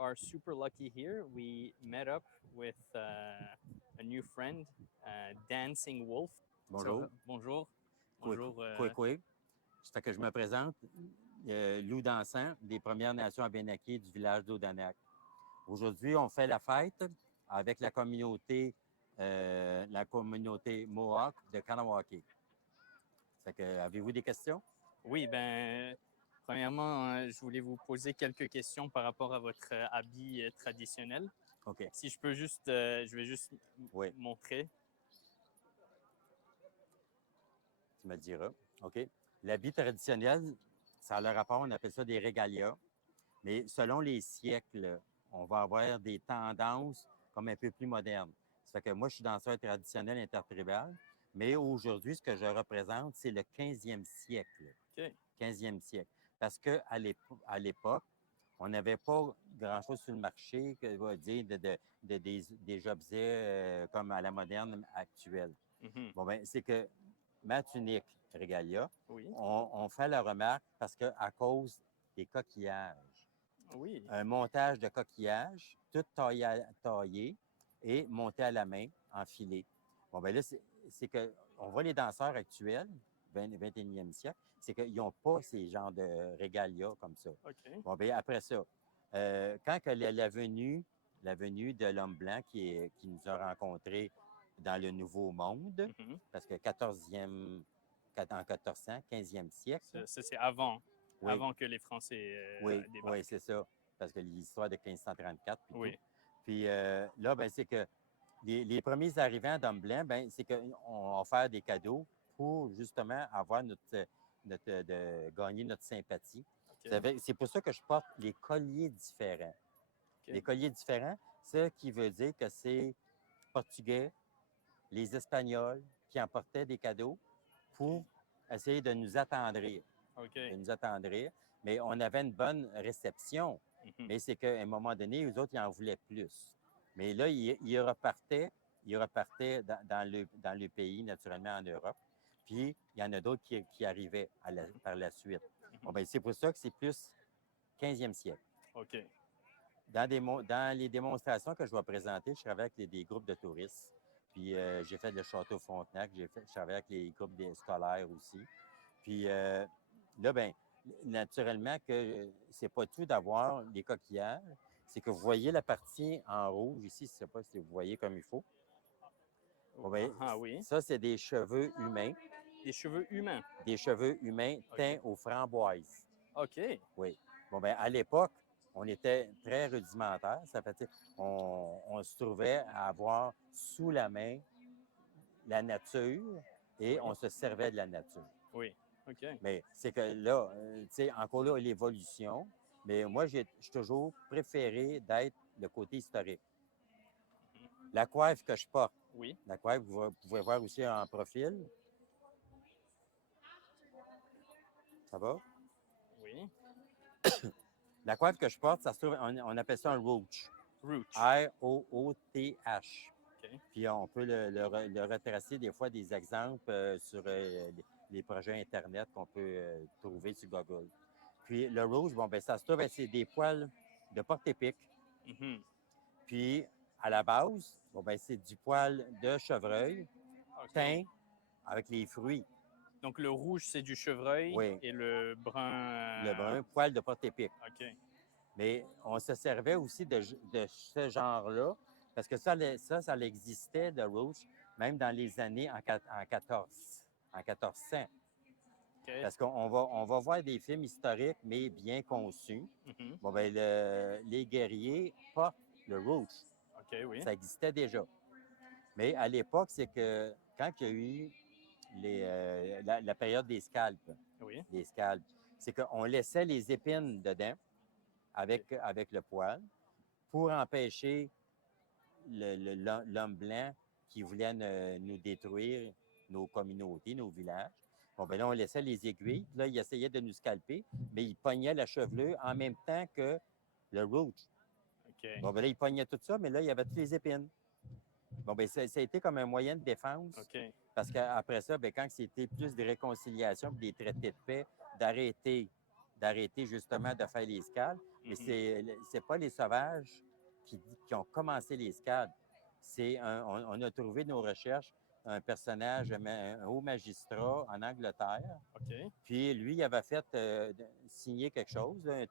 are super lucky here. We met up with a new friend, Dancing Wolf. Bonjour. Bonjour. Bonjour. Kwekwe. Ça fait que je me présente, loup dansant des Premières Nations Abénaquis du village d'Odanak. Aujourd'hui, on fait la fête avec la communauté Mohawk de Kanawake. Ça fait que, avez-vous des questions? Oui, ben, premièrement, je voulais vous poser quelques questions par rapport à votre habit traditionnel. OK. Si je peux juste, je vais juste Oui. montrer. Tu me diras. OK. L'habit traditionnel, ça a le rapport, on appelle ça des régalias. Mais selon les siècles, on va avoir des tendances comme un peu plus modernes. Ça fait que moi, je suis danseur traditionnel intertribal, mais aujourd'hui, ce que je représente, c'est le 15e siècle. OK. 15e siècle. Parce qu'à l'époque, on n'avait pas grand-chose sur le marché que va dire des objets comme à la moderne actuelle. Mhm. Bon, bien, c'est que ma tunique Regalia, Oui. on fait la remarque parce qu'à cause des coquillages. Oui. Un montage de coquillages, tout taillé et monté à la main, enfilé. Bon, bien là, c'est que on voit les danseurs actuels, 21e siècle, c'est qu'ils n'ont pas ces genres de régalia comme ça. OK. Bon, bien après ça, quand que la venue de l'homme blanc qui nous a rencontrés dans le Nouveau Monde, Mhm. parce que 14e, en 1400, 15e siècle. Ça, c'est avant, Oui. avant que les Français Oui, débarquent. c'est ça. Parce que l'histoire de 1534 puis Oui. tout. Puis là, ben, c'est que les premiers arrivants d'hommes blancs, ben, c'est qu'on va faire des cadeaux pour justement avoir gagner notre sympathie. OK. C'est pour ça que je porte les colliers différents. OK. Les colliers différents, ce qui veut dire que c'est Portugais, les Espagnols qui emportaient des cadeaux pour essayer de nous attendrir. OK. De nous attendrir. Mais on avait une bonne réception. Mhm. Mais c'est qu'à un moment donné, eux autres, ils en voulaient plus. Mais là, ils repartaient dans le pays, naturellement, en Europe. Puis, il y en a d'autres qui arrivaient par la suite. Bon, ben, c'est pour ça que c'est plus 15e siècle. OK. Dans les démonstrations que je vais présenter, je travaille avec des groupes de touristes. Puis, j'ai fait le Château Frontenac, je travaille avec les groupes scolaires aussi. Puis, là, bien, naturellement que c'est pas tout d'avoir des coquillages. C'est que vous voyez la partie en rouge ici, je ne sais pas si vous voyez comme il faut. Bon, bien, Ah oui. ça, c'est des cheveux humains. Des cheveux humains. Des cheveux humains teints aux framboises. OK. Oui. Bon, bien, à l'époque, on était très rudimentaire. Ça fait, on se trouvait à avoir sous la main la nature et Oui. on se servait de la nature. Oui. OK. Mais c'est que là, tu sais, encore là, l'évolution. Mais moi, j'ai toujours préféré d'être le côté historique. La coiffe que je porte, Oui. la coiffe, vous pouvez voir aussi en profil. Ça va? Oui. La coiffe que je porte, ça se trouve, on appelle ça un roach. Roach. R-O-O-T-H. OK. Puis on peut le retracer des fois des exemples sur les projets Internet qu'on peut trouver sur Google. Puis le rouge, bon, ben ça se trouve, c'est des poils de porte-épic. Mhm. Puis à la base, bon, ben c'est du poil de chevreuil OK. teint avec les fruits. Donc, le rouge, c'est du chevreuil Oui. et le brun. Le brun, poil de porte-épic. OK. Mais on se servait aussi de ce genre-là, parce que ça existait, de rouge, même dans les années en 1400. OK. Parce qu'on va voir des films historiques, mais bien conçus. Mhm. Bon, ben les guerriers portent le rouge. OK, oui. Ça existait déjà. Mais à l'époque, c'est que quand il y a eu la période des scalpes, Oui. c'est qu'on laissait les épines dedans avec le poil pour empêcher l'homme blanc qui voulait nous détruire nos communautés, nos villages. Bon, ben là, on laissait les aiguilles. Là, il essayait de nous scalper, mais il pognait la chevelure en même temps que le roach. OK. Bon, ben là, il pognait tout ça, mais là, il y avait toutes les épines. Bon, ben ça a été comme un moyen de défense. OK. Parce qu'après ça, ben, quand c'était plus de réconciliation, des traités de paix, d'arrêter justement de faire les scalps, Mais Mhm. c'est pas les sauvages qui ont commencé l'escalade. On a trouvé nos recherches un personnage, un haut magistrat en Angleterre. OK. Puis lui, il avait fait signer quelque chose, là,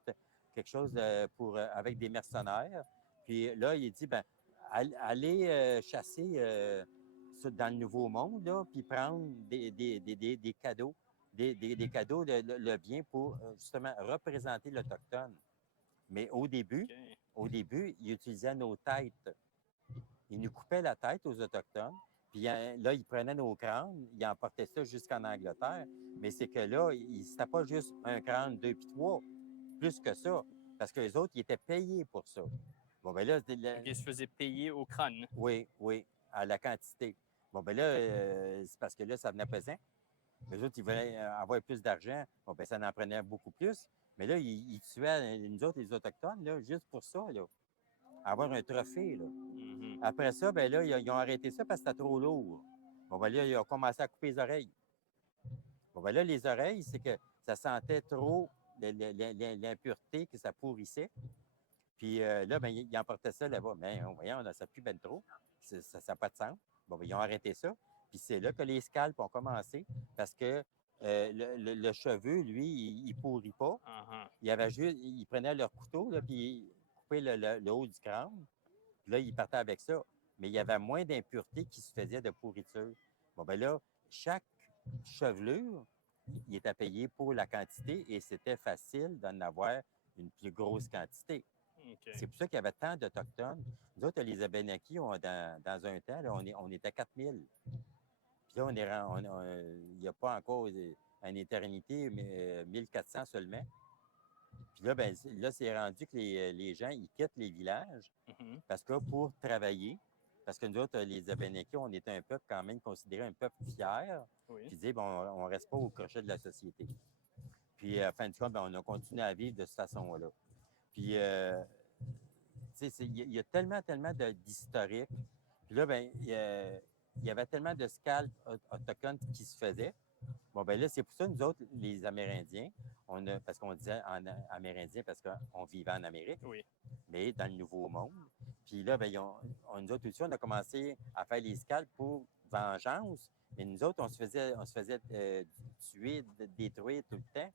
quelque chose avec des mercenaires. Puis là, il dit, ben, allez chasser dans le Nouveau Monde, là, puis prendre des cadeaux, des cadeaux, le bien pour justement représenter l'Autochtone. Mais OK. au début, il utilisait nos têtes. Il nous coupait la tête aux Autochtones, puis là, il prenait nos crânes, il emportait ça jusqu'en Angleterre. Mais c'est que là, c'était pas juste un crâne, deux puis trois, plus que ça. Parce que les autres, ils étaient payés pour ça. Bon, ben là, OK, il se faisait payer au crâne. oui, oui, à la quantité. Bon, ben là, c'est parce que là, ça venait pesant. Les autres, ils voulaient avoir plus d'argent. Bon, ben ça en prenait beaucoup plus. Mais là, ils tuaient nous autres, les Autochtones, là, juste pour ça, là. Avoir un trophée, là. Mhm. Après ça, ben là, ils ont arrêté ça parce que c'était trop lourd. Bon, ben là, ils ont commencé à couper les oreilles. Bon, ben là, les oreilles, c'est que ça sentait trop l'impureté, que ça pourrissait. Puis là, ben, ils emportaient ça là-bas. Mais voyons, ça pue ben trop. Ça n'a pas de sens. Bon, ben, ils ont arrêté ça. Puis c'est là que les scalpes ont commencé parce que le cheveu, lui, il ne pourrit pas. Ah, Ils prenaient leur couteau, là, puis ils coupaient le haut du crâne. Puis là, ils partaient avec ça. Mais il y avait moins d'impuretés qui se faisaient de pourriture. Bon, ben là, chaque chevelure, il était payé pour la quantité et c'était facile d'en avoir une plus grosse quantité. OK. C'est pour ça qu'il y avait tant d'Autochtones. Nous autres, les Abénaquis, dans un temps, là, on était 4000. Puis là, il n'y a pas encore une éternité, mais 1400 seulement. Puis là, ben, là, c'est rendu que les gens, ils quittent les villages Mhm. parce que pour travailler, parce que nous autres, les Abénaquis, on était un peuple quand même considéré un peuple fier, Oui. puis dire, bon, on ne reste pas au crochet de la société. Puis, à la fin du compte, ben, on a continué à vivre de cette façon-là. Puis, tu sais, il y a tellement, tellement d'historique. Puis là, ben, il y avait tellement de scalps autochtones qui se faisaient. Bon, ben là, c'est pour ça, nous autres, les Amérindiens, parce qu'on disait Amérindien parce qu'on vivait en Amérique, Oui. mais dans le Nouveau Monde. Puis là, ben, nous autres aussi, on a commencé à faire les scalps pour vengeance. Mais nous autres, on se faisait tuer, détruire tout le temps.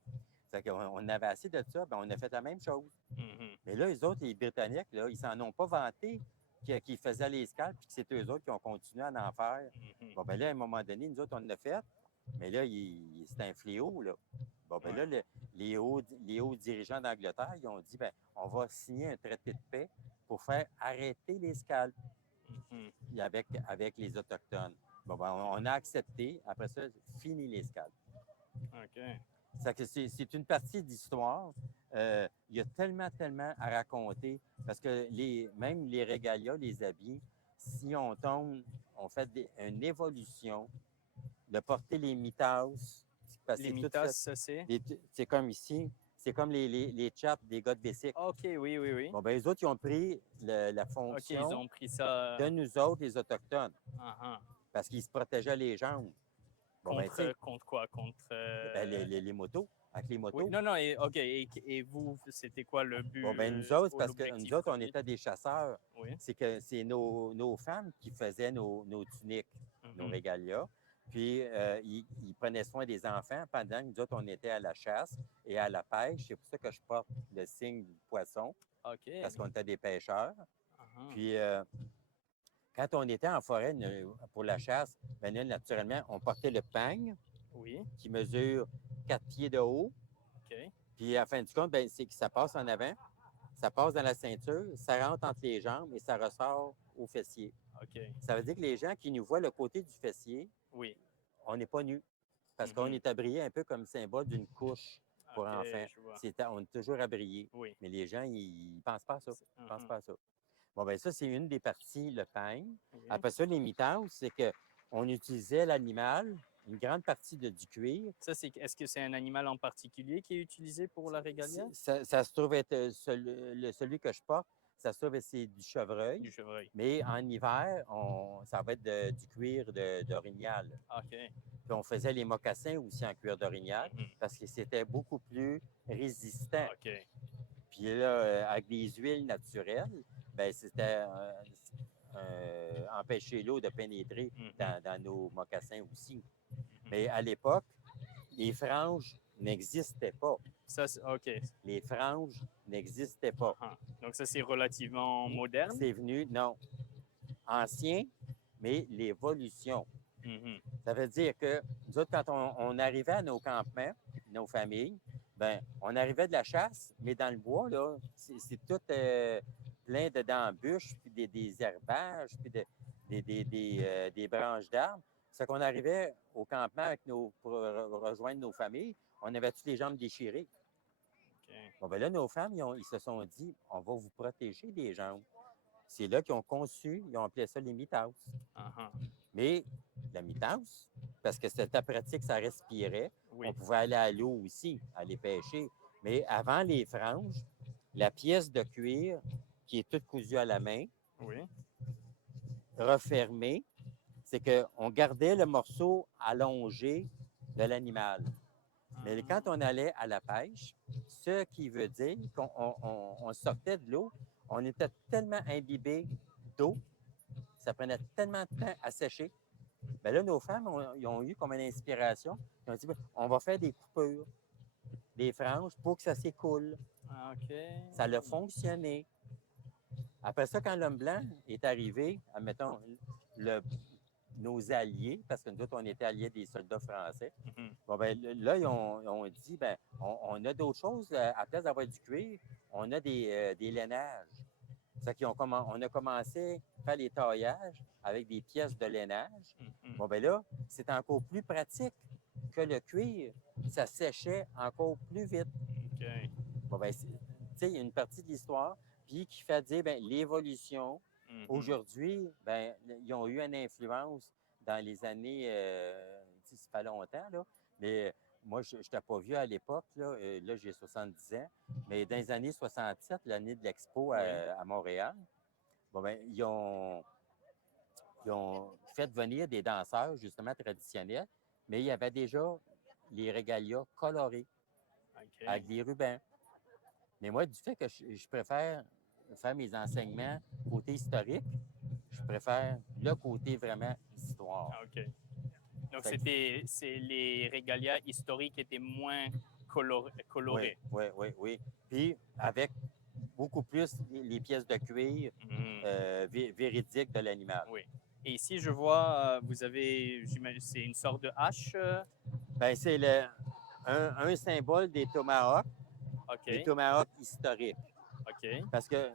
C'est qu'on on avait assez de ça, ben, on a fait la même chose. Mhm. Mais là, les autres, les Britanniques, là, ils s'en ont pas vanté qu'ils faisaient les scalps puis que c'est eux autres qui ont continué à en faire. Mhm. Bon, ben là, à un moment donné, nous autres, on l'a fait, mais là, c'est un fléau, là. Bon, ben là, Ouais. les hauts dirigeants d'Angleterre, ils ont dit, ben, on va signer un traité de paix pour faire arrêter les scalps Mhm. avec les Autochtones. Bon, ben, on a accepté. Après ça, fini les scalps. OK. C'est une partie d'histoire. Il y a tellement, tellement à raconter parce que même les régalias, les habits, si on tombe, on fait une évolution de porter les mitasses, parce que Les c'est tout mitas, fait. ça c'est? C'est comme ici, c'est comme les chaps des gars de Bessic. OK, oui, oui, oui. Bon, ben les autres, ils ont pris la OK, ils fonction ont pris ça. de nous autres, les Autochtones, Ah, ah. parce qu'ils se protégeaient les jambes. Bon, ben, tu sais, Contre quoi? Contre. ben, les motos, avec les Oui, motos. non, non, OK. Et vous, c'était quoi le Bon, but ben nous autres, ou parce que nous l'objectif autres, on premier? était des chasseurs. Oui. C'est que c'est nos femmes qui faisaient nos tuniques, nos Mhm. régalias. Puis, ils prenaient soin des enfants pendant que nous autres, on était à la chasse et à la pêche. C'est pour ça que je porte le signe du poisson, OK. parce qu'on était des pêcheurs. Ah, ah. Puis, quand on était en forêt pour la chasse, ben, là, naturellement, on portait le pagne Oui. qui mesure 4 pieds de haut. OK. Puis, à la fin du compte, ben, c'est que ça passe en avant. Ça passe dans la ceinture, ça rentre entre les jambes et ça ressort au fessier. OK. Ça veut dire que les gens qui nous voient le côté du fessier, Oui. on n'est pas nus. Parce qu'on Mhm. est abrié un peu comme symbole d'une couche pour OK, enfants. je vois. On est toujours abrié. Oui. Mais les gens, ils ne pensent pas à ça. Ils pensent Mhm. pas à ça. Bon, bien, ça, c'est une des parties, le peigne. Oui. Après ça, les mitas, c'est qu'on utilisait l'animal, une grande partie du cuir. Ça, est-ce que c'est un animal en particulier qui est utilisé pour la régalia? Ça se trouve être celui que je porte, ça se trouve être c'est du chevreuil. Du chevreuil. Mais en hiver, ça va être du cuir d'orignal. OK. Puis on faisait les mocassins aussi en cuir d'orignal Mhm. parce que c'était beaucoup plus résistant. OK. Puis là, avec des huiles naturelles, ben c'était empêcher l'eau de pénétrer dans nos mocassins aussi. Mais à l'époque, les franges n'existaient pas. Ça, OK. Les franges n'existaient pas. Donc, ça, c'est relativement moderne? C'est venu, non, ancien, mais l'évolution. Ça veut dire que nous autres, quand on arrivait à nos campements, nos familles, ben on arrivait de la chasse, mais dans le bois, là, c'est tout plein d'embûches, puis des herbages, puis des branches d'arbres. C'est qu'on arrivait au campement pour rejoindre nos familles, on avait toutes les jambes déchirées. Okay. Bon, ben là, nos femmes, ils se sont dit, on va vous protéger des jambes. C'est là qu'ils ont conçu, ils ont appelé ça les mitausses. Mais la mitasse, parce que c'était pratique, ça respirait, on pouvait aller à l'eau aussi, aller pêcher. Mais avant les franges, la pièce de cuir qui est toute cousue à la main, refermée, c'est qu'on gardait le morceau allongé de l'animal. Mais quand on allait à la pêche, ce qui veut dire qu'on sortait de l'eau, on était tellement imbibé d'eau, ça prenait tellement de temps à sécher. Bien là, nos femmes ils ont eu comme une inspiration. Ils ont dit, on va faire des coupures, des franges pour que ça s'écoule. Ça a fonctionné. Après ça, quand l'homme blanc est arrivé, admettons, nos alliés, parce que nous autres, on était alliés des soldats français, bon, ben, là, ils ont dit, ben, on a d'autres choses. À place d'avoir du cuir, on a des lainages. C'est qu'on a commencé à faire les taillages avec des pièces de lainage. Bon, ben là, c'est encore plus pratique que le cuir. Ça séchait encore plus vite. Bon, ben, tu sais, il y a une partie de l'histoire, puis qui fait dire, ben, l'évolution. Aujourd'hui, ben, ils ont eu une influence dans les années, ça fait longtemps, là, mais moi, je n'étais pas vieux à l'époque, là j'ai 70 ans, mais dans les années 67, l'année de l'Expo à Montréal, bon, ben, ils ont fait venir des danseurs, justement, traditionnels, mais il y avait déjà les régalias colorés, avec des rubans. Mais moi, du fait que je préfère faire mes enseignements côté historique, je préfère le côté vraiment histoire. Donc, c'est les régalias historiques étaient moins colorés. Oui. Puis, avec beaucoup plus les pièces de cuir véridiques de l'animal. Oui. Et ici, je vois, vous avez, j'imagine, c'est une sorte de hache? Bien, c'est un symbole des tomahawks, des tomahawks historiques. Parce que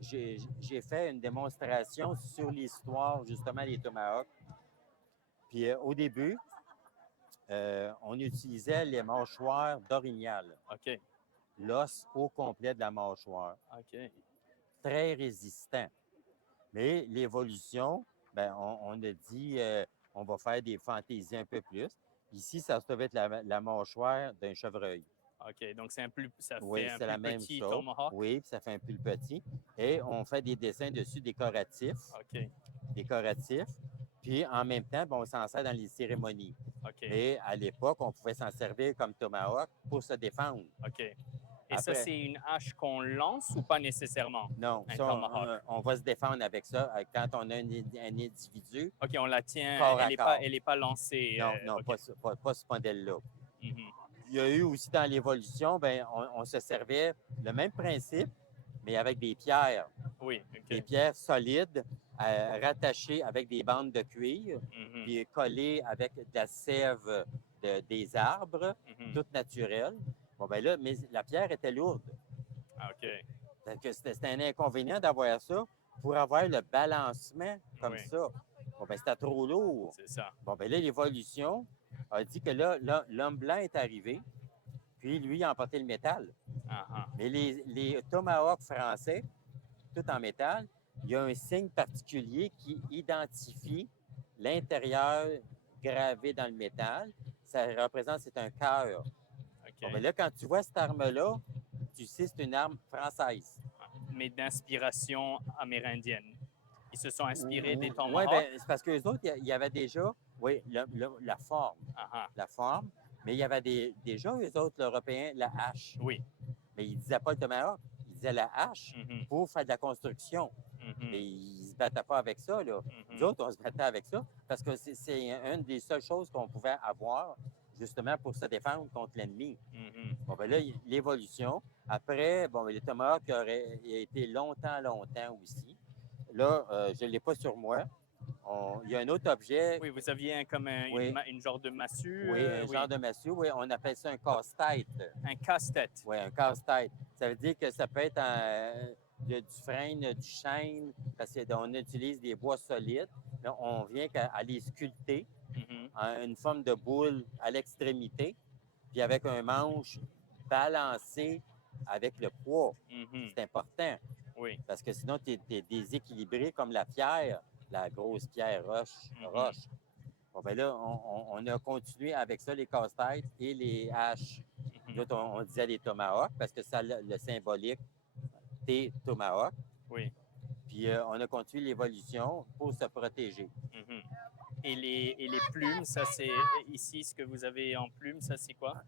j'ai fait une démonstration sur l'histoire, justement, des tomahawks. Puis au début, on utilisait les mâchoires d'orignal. L'os au complet de la mâchoire. Très résistant. Mais l'évolution, ben, on a dit, on va faire des fantaisies un peu plus. Ici, ça se être la mâchoire d'un chevreuil. Donc ça fait un c'est la plus même petit chose. tomahawk. Oui, puis ça fait un plus petit. Et on fait des dessins dessus décoratifs. Décoratifs. Puis en même temps, on s'en sert dans les cérémonies. Mais à l'époque, on pouvait s'en servir comme tomahawk pour se défendre. Et après, ça, c'est une hache qu'on lance ou pas nécessairement? Non, on va se défendre avec ça quand on a un individu. On la tient, elle n'est pas lancée. Non, pas ce modèle-là. Il y a eu aussi dans l'évolution, ben, on se servait le même principe, mais avec des pierres. Des pierres solides, rattachées avec des bandes de cuir, puis collées avec de la sève des arbres, toute naturelle. Bon, ben là, mais la pierre était lourde. C'était un inconvénient d'avoir ça pour avoir le balancement comme ça. Bon, ben c'était trop lourd. C'est ça. Bon, ben là, l'évolution a dit que là, l'homme blanc est arrivé, puis lui, il a emporté le métal. Mais les tomahawks français, tout en métal, il y a un signe particulier qui identifie l'intérieur gravé dans le métal. Ça représente, c'est un cœur. Bon, ben là, quand tu vois cette arme-là, tu sais que c'est une arme française. Mais d'inspiration amérindienne. Ils se sont inspirés des tomahawks? Oui, bien, c'est parce qu'eux autres, il y avait déjà, la forme. La forme, mais il y avait déjà, eux autres, l'Européen, la hache. Oui. Mais il ne disait pas le tomahawk, il disait la hache pour faire de la construction. Mais il ne se battait pas avec ça, là. Nous autres, on se battait avec ça parce que c'est une des seules choses qu'on pouvait avoir justement pour se défendre contre l'ennemi. Bon, ben là, l'évolution. Après, bon, le tomahawk aurait été longtemps aussi. Là, je ne l'ai pas sur moi. Il y a un autre objet. Oui, vous aviez comme Oui. une genre de massue. Oui, un genre de massue. Oui, on appelle ça un casse-tête. Un casse-tête. Oui, un casse-tête. Ça veut dire que ça peut être du frêne, du chêne, parce qu'on utilise des bois solides. Là, on vient à les sculpter en une forme de boule à l'extrémité, puis avec un manche balancé avec le poids. C'est important. Oui. Parce que sinon, tu es déséquilibré comme la pierre, la grosse pierre roche. Bon, ben là, on a continué avec ça, les casse-têtes et les haches. D'autres, on disait les tomahawks parce que ça le symbolique des tomahawks. Oui. Puis on a continué l'évolution pour se protéger. Et les plumes, ça c'est ici ce que vous avez en plumes, ça c'est quoi?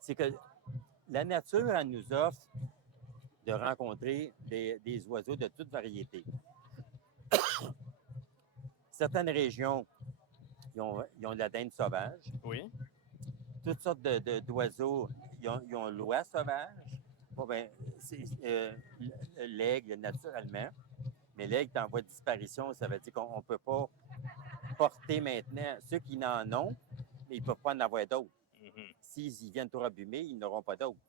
C'est que la nature, elle nous offre de rencontrer des oiseaux de toute variété. Certaines régions, ils ont de la dinde sauvage. Oui. Toutes sortes d'oiseaux, ils ont l'oie sauvage. Bon, ben, l'aigle, naturellement. Mais l'aigle est en voie de disparition. Ça veut dire qu'on ne peut pas porter maintenant. Ceux qui n'en ont, mais ils ne peuvent pas en avoir d'autres. S'ils viennent tout abîmer, ils n'auront pas d'autres.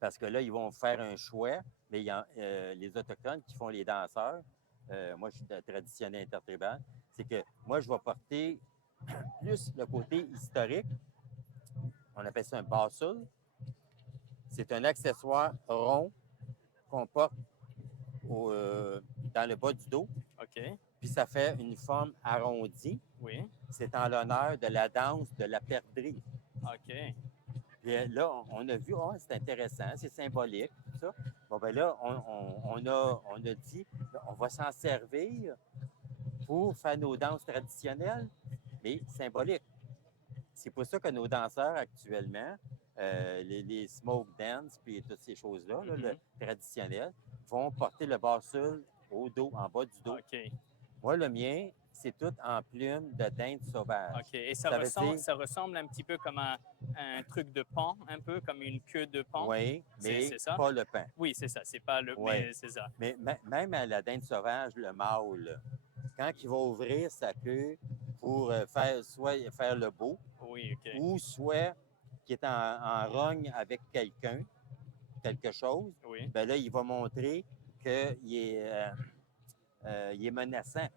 Parce que là, ils vont faire un choix. Mais les Autochtones qui font les danseurs, moi, je suis de traditionnel intertribal, c'est que moi, je vais porter plus le côté historique. On appelle ça un bassoul. C'est un accessoire rond qu'on porte dans le bas du dos. OK. Puis ça fait une forme arrondie. Oui. C'est en l'honneur de la danse de la perdrix. OK. Puis là, on a vu, oh, c'est intéressant, c'est symbolique, tout ça. Bon, ben là, on a dit, on va s'en servir pour faire nos danses traditionnelles, mais symboliques. C'est pour ça que nos danseurs actuellement, les smoke dance puis toutes ces choses-là, là, le traditionnel, vont porter le bassoul au dos, en bas du dos. OK. Moi, le mien, c'est tout en plumes de dinde sauvage. OK. Et ça ressemble un petit peu comme un truc de paon, un peu comme une queue de paon. Oui, mais c'est ça? pas le pain. Oui, c'est ça. C'est pas le... Oui. Mais c'est ça. Mais même à la dinde sauvage, le mâle, quand il va ouvrir sa queue pour soit faire le beau, oui, okay. ou soit qu'il est en rogne avec quelque chose, oui. bien là, il va montrer qu'il est, il est menaçant.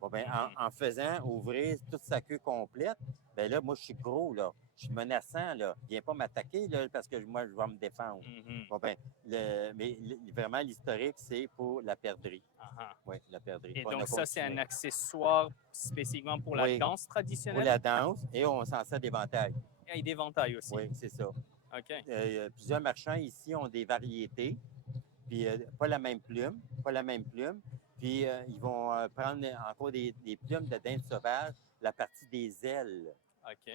Bon, ben, en faisant ouvrir toute sa queue complète, bien là, moi, je suis gros, là. Je suis menaçant, là. Viens pas m'attaquer, là, parce que moi, je vais me défendre. Bon, ben, vraiment, l'historique, c'est pour la perdrix. Oui, la perdrix. Et donc, ça, c'est un accessoire spécifiquement pour la danse traditionnelle? Pour la danse, et on s'en sert d'éventail. Et d'éventail aussi? Oui, c'est ça. OK. Plusieurs marchands ici ont des variétés, puis pas la même plume. Puis, ils vont prendre encore des plumes de dinde sauvage, la partie des ailes. OK.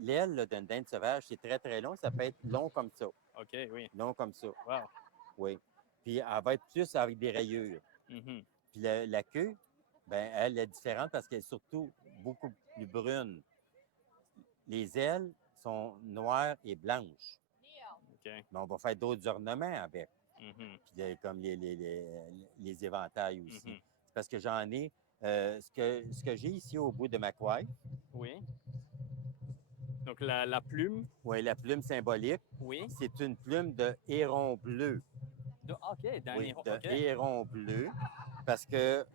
L'aile d'une dinde sauvage, c'est très, très long. Ça peut être long comme ça. OK, oui. Long comme ça. Wow. Oui. Puis, elle va être plus avec des rayures. Puis, la queue, bien, elle est différente parce qu'elle est surtout beaucoup plus brune. Les ailes sont noires et blanches. OK. Mais on va faire d'autres ornements avec. Puis comme les éventails aussi. C'est parce que j'en ai. Ce que j'ai ici au bout de ma coiffe. Oui. Donc la plume. Oui, la plume symbolique. Oui. C'est une plume de héron bleu. OK, d'un oui, héron. de okay. héron bleu. Parce que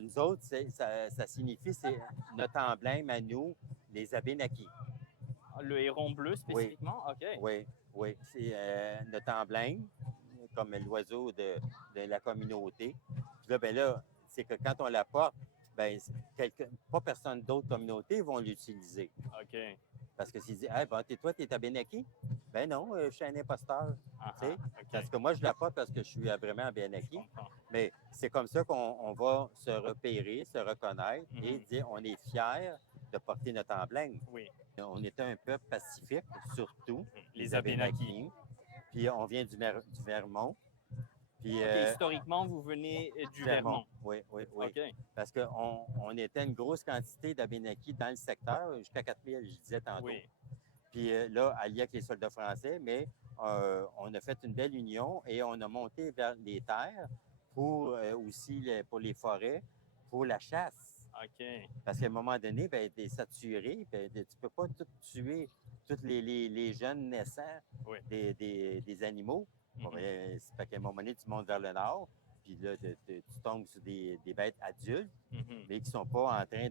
nous autres, ça signifie, c'est notre emblème à nous, les Abénakis. Le héron bleu spécifiquement? Oui. OK. Oui. C'est notre emblème, comme l'oiseau de la communauté. Puis là, ben là, c'est que quand on la porte, ben, pas personne d'autre communauté vont l'utiliser. OK. Parce que s'ils disent, hey, ben, toi, t'es Abénaki? Ben non, je suis un imposteur. Okay. Parce que moi, je la porte parce que je suis vraiment Abénaki. Mais c'est comme ça qu'on va se repérer, se reconnaître et dire, on est fiers de porter notre emblème. Oui. On était un peuple pacifique, surtout, Les Abénakis. Puis on vient du Vermont. Puis, OK, historiquement, vous venez du Vermont. Oui, oui, oui. OK. Parce qu'on était une grosse quantité d'Abénakis dans le secteur, jusqu'à 4000, je disais tantôt. Oui. Puis là, allié avec les soldats français, mais on a fait une belle union et on a monté vers les terres pour aussi pour les forêts, pour la chasse. OK. Parce qu'à un moment donné, ben, t'es saturé, ben, tu ne peux pas tout tuer, tous les jeunes naissants Oui. des animaux. Bon, ben, c'est qu'à un moment donné, tu montes vers le nord, puis là, tu tombes sur des bêtes adultes, mais qui ne sont pas en train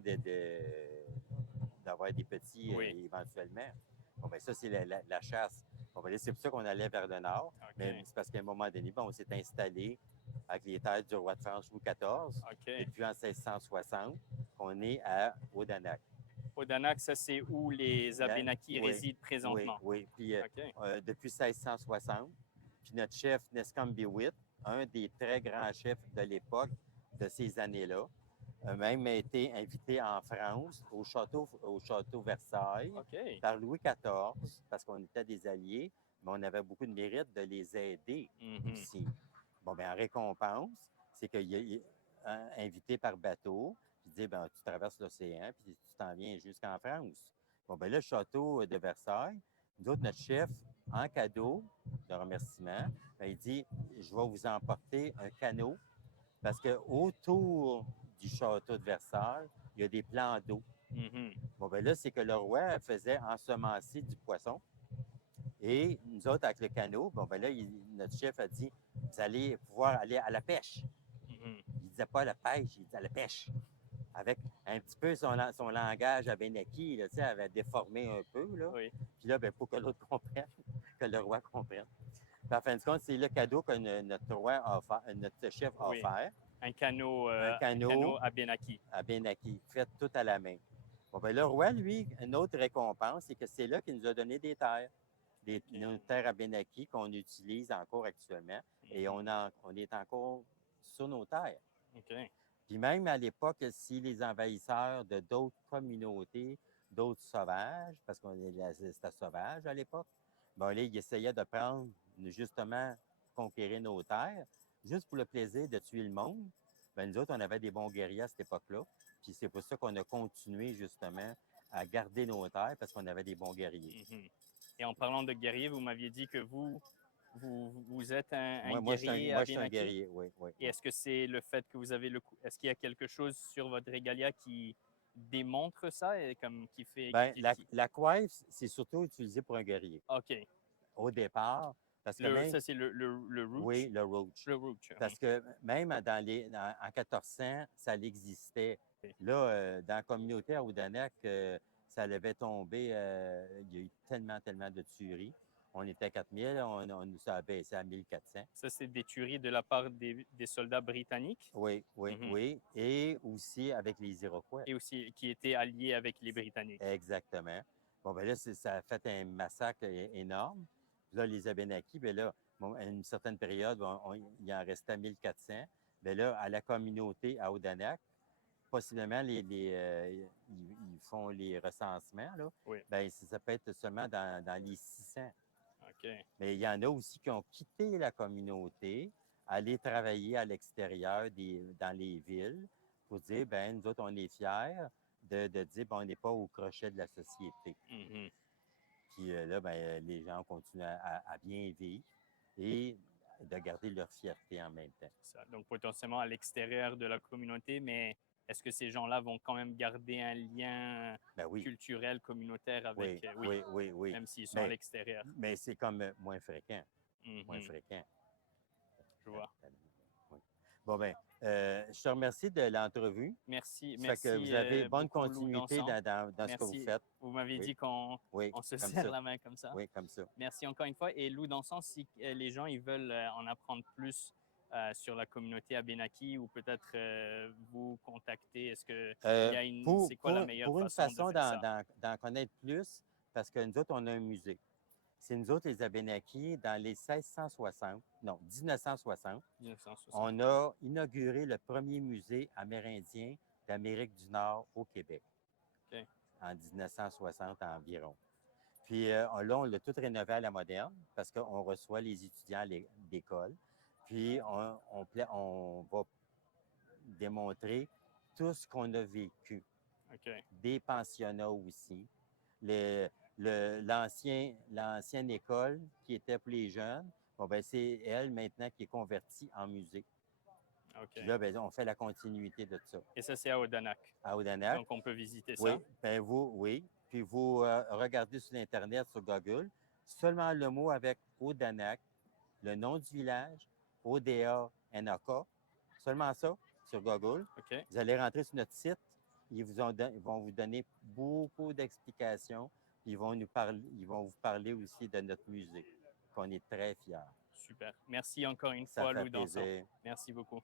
d'avoir des petits éventuellement. Bon, ben, ça, c'est la chasse. Bon, ben, c'est pour ça qu'on allait vers le nord. OK. Mais c'est parce qu'à un moment donné, ben, on s'est installé avec les terres du roi de France Louis XIV. OK. Depuis en 1660, on est à Odanak. Odanak, ça, c'est où les Abénakis résident présentement. Oui. Puis OK. depuis 1660, puis notre chef Nescambiwit, un des très grands chefs de l'époque de ces années-là, a même été invité en France au château Versailles OK. par Louis XIV, parce qu'on était des alliés, mais on avait beaucoup de mérite de les aider aussi. Bon, bien, en récompense, c'est qu'il est invité par bateau, puis dit, ben, tu traverses l'océan, puis tu t'en viens jusqu'en France. Bon, bien là, le château de Versailles, nous autres, notre chef, en cadeau de remerciement, ben, il dit, je vais vous emporter un canot, parce qu'autour du château de Versailles, il y a des plans d'eau. Bon, bien là, c'est que le roi faisait ensemencer du poisson. Et nous autres, avec le canot, bon, ben là, notre chef a dit, vous allez pouvoir aller à la pêche. Il disait pas à la pêche, il disait à la pêche. Avec un petit peu son langage abénaki, là, tu sais, avait déformé un peu, là. Oui. Puis là, ben, pour que l'autre comprenne, que le roi comprenne. Puis, en fin de compte, c'est le cadeau que notre chef a offert. Un canot Abénaki. Abénaki, fait tout à la main. Bon, ben, le roi, lui, une autre récompense, c'est que c'est là qu'il nous a donné des terres. Nos terres Abénaki qu'on utilise encore actuellement. Et on est encore sur nos terres. OK. Puis même à l'époque, si les envahisseurs de d'autres communautés, d'autres sauvages, parce c'était sauvage à l'époque, ben là, ils essayaient de prendre, justement, conquérir nos terres, juste pour le plaisir de tuer le monde. Ben, nous autres, on avait des bons guerriers à cette époque-là. Puis c'est pour ça qu'on a continué, justement, à garder nos terres, parce qu'on avait des bons guerriers. Et en parlant de guerriers, vous m'aviez dit que vous êtes un guerrier moi, je suis un Abénaki. guerrier, oui. Et est-ce que c'est le fait que vous avez est-ce qu'il y a quelque chose sur votre régalia qui démontre ça et comme qui fait... Bien, la coiffe, c'est surtout utilisé pour un guerrier. OK. Au départ, parce que même... Ça, c'est le roach? Oui, le roach. Le roach. Parce que même en 1400, ça existait. Okay. Là, dans la communauté à Odanak, ça avait tombé, il y a eu tellement de tueries. On était à 4000, on s'est abaissé à 1400. Ça, c'est des tueries de la part des soldats britanniques? Oui. Et aussi avec les Iroquois. Et aussi qui étaient alliés avec les Britanniques. Exactement. Bon, bien là, ça a fait un massacre énorme. Puis là, les Abénakis, bien là, à une certaine période, il en restait 1400. Bien là, à la communauté à Odanak, possiblement, ils font les recensements, là. Oui. Bien, ça peut être seulement dans les 600. OK. Mais il y en a aussi qui ont quitté la communauté, aller travailler à l'extérieur dans les villes pour dire, bien, nous autres, on est fiers de dire, ben, on n'est pas au crochet de la société. Puis là, ben, les gens continuent à bien vivre et de garder leur fierté en même temps. Ça. Donc, potentiellement à l'extérieur de la communauté, mais est-ce que ces gens-là vont quand même garder un lien culturel, communautaire avec... Oui. Même s'ils sont à l'extérieur. Mais c'est comme moins fréquent. Moins fréquent. Je vois. Oui. Bon, bien, je te remercie de l'entrevue. Merci. Ça fait que vous avez bonne beaucoup, continuité dans ce que vous faites. Vous m'aviez dit qu'on se serre la main comme ça. Oui, comme ça. Merci encore une fois. Et Lou Dansant, si les gens ils veulent en apprendre plus sur la communauté Abénaki ou peut-être vous contacter, est-ce que il y a c'est quoi la meilleure façon de faire ça? d'en connaître plus, parce que nous autres, on a un musée. C'est nous autres, les Abénakis, dans les 1960, on a inauguré le premier musée amérindien d'Amérique du Nord au Québec. Okay. en 1960 environ. Puis là, on l'a tout rénové à la moderne parce qu'on reçoit les étudiants d'école. Puis on va démontrer tout ce qu'on a vécu. Okay. Des pensionnats aussi. L'ancienne école qui était pour les jeunes, bon, ben, c'est elle maintenant qui est convertie en musée. Okay. Puis là, ben, on fait la continuité de ça. Et ça, c'est à Odanak. À Odanak. Donc, on peut visiter ça. Oui, ben oui. Puis vous regardez sur Internet, sur Google, seulement le mot avec Odanak, le nom du village, O-D-A-N-A-K, seulement ça, sur Google. Okay. Vous allez rentrer sur notre site, ils vont vous donner beaucoup d'explications, puis ils vont vous parler aussi de notre musée, qu'on est très fiers. Super. Merci encore une fois, Lou Danson. Plaisir. Merci beaucoup.